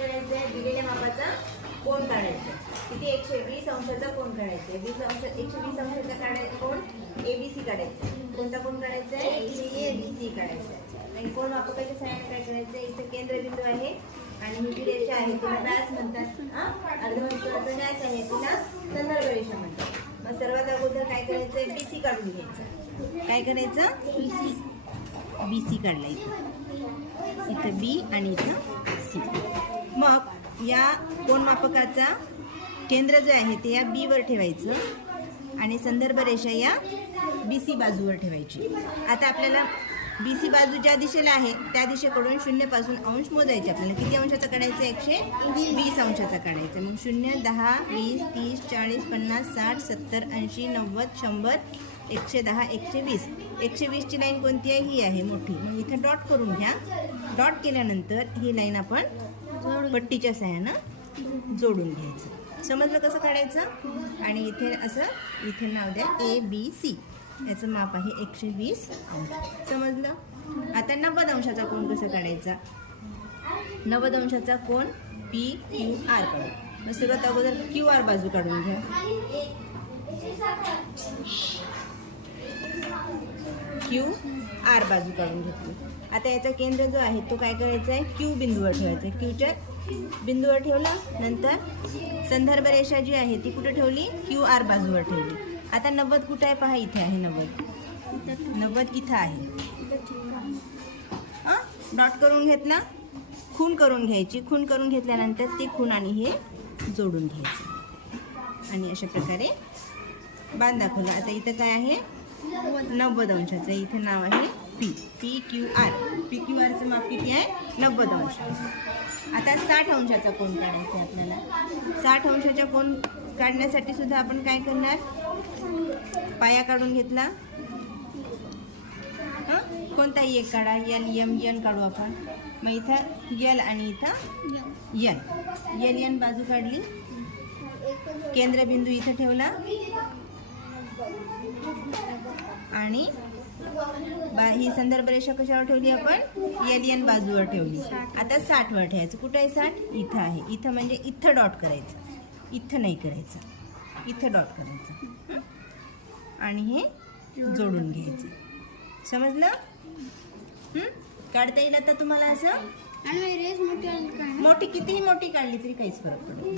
करायचं आहे, दिलेल्या मापाचा कोन काढायचा आहे. किती 120 अंशाचा कोन काढायचा आहे. 120 अंशाचा कोन ABC काढायचा आहे. कोणता कोन काढायचा आहे? ABC काढायचा आहे. कोन मापकाच्या सहाय्याने काय करायचं आहे? इथे केंद्रबिंदू आहे आणि ही जी रेषा आहे तिला व्यास म्हणतात. अर्धवर्तुळाचा व्यास आहे तिला संदर्भ रेषा म्हणतात. मग सर्वात अगोदर काय करायचं आहे? BC काढून घ्यायचं. काय करायचं? BC काढलं इथं B आणि इथं C. मग या कोन मापकाचा केंद्र जे आहे ते या B वर ठेवायचं आणि संदर्भ रेषा या BC बाजूवर ठेवायची. आता आपल्याला BC बाजू ज्या दिशेला आहे त्या दिशेकडून 0 पासून अंश मोजायचे. आपल्याला किती अंशाचा काढायचं? 120 अंशाचा काढायचं. मग 0, 10, 20, 30, 40, 50, 60, 70, 80, 90, 100, 110, 120. 120 ची लाईन कोणती आहे? ही आहे मोठी. मग इथे डॉट करून घ्या. डॉट केल्यानंतर ही लाईन आपण पट्टीच्या सहाय्यानं जोडून घ्यायचं. समजलं कसं काढायचं? आणि इथे असं इथे नाव द्या ABC. याचं माप आहे 120 अंश. समजलं? आता 90 अंशाचा कोन कसं काढायचा? 90 अंशाचा कोन PQR काढू. मग सर्वात अगोदर QR बाजू काढून घ्या. QR बाजू काढून घेतली. आता याचा केंद्र जो आहे तो काय करायचा आहे? Q बिंदूवर ठेवायचा आहे. Qच्या बिंदूवर ठेवला. नंतर संदर्भ रेषा जी आहे ती कुठे ठेवली? QR बाजूवर ठेवली. आता 90 कुठे आहे? पहा, इथे आहे 90 इथं आहे. हां, डॉट करून घेतला. खून करून घ्यायची. खून करून घेतल्यानंतर ते खून आणि हे जोडून घ्यायचं आणि अशा प्रकारे बांध दाखवला. आता इथं काय आहे? 90 अंशाचं. इथे नाव आहे PQR. PQRचं माप किती आहे? 90 अंश. आता 60 अंशाचा कोन काढायचा आहे आपल्याला. 60 अंशाचा कोन काढण्यासाठी सुद्धा आपण काय करणार? पाया काढून घेतला. हां, कोणताही एक काढा. N काढू आपण. मग इथं L आणि इथं N बाजू काढली. केंद्रबिंदू इथं ठेवला आणि ही संदर्भ रेषा कशावर ठेवली आपण? LN बाजूवर ठेवली. आता 60 वर ठेवायचं. कुठं आहे 60? इथं आहे. इथं म्हणजे इथं डॉट करायचं. इथं नाही करायचं. इथं डॉट करायचं आणि हे जोडून घ्यायचं. समजलं? काढता येईल आता तुम्हाला असं? मोठी कितीही मोठी काढली तरी काहीच फरक पडत नाही.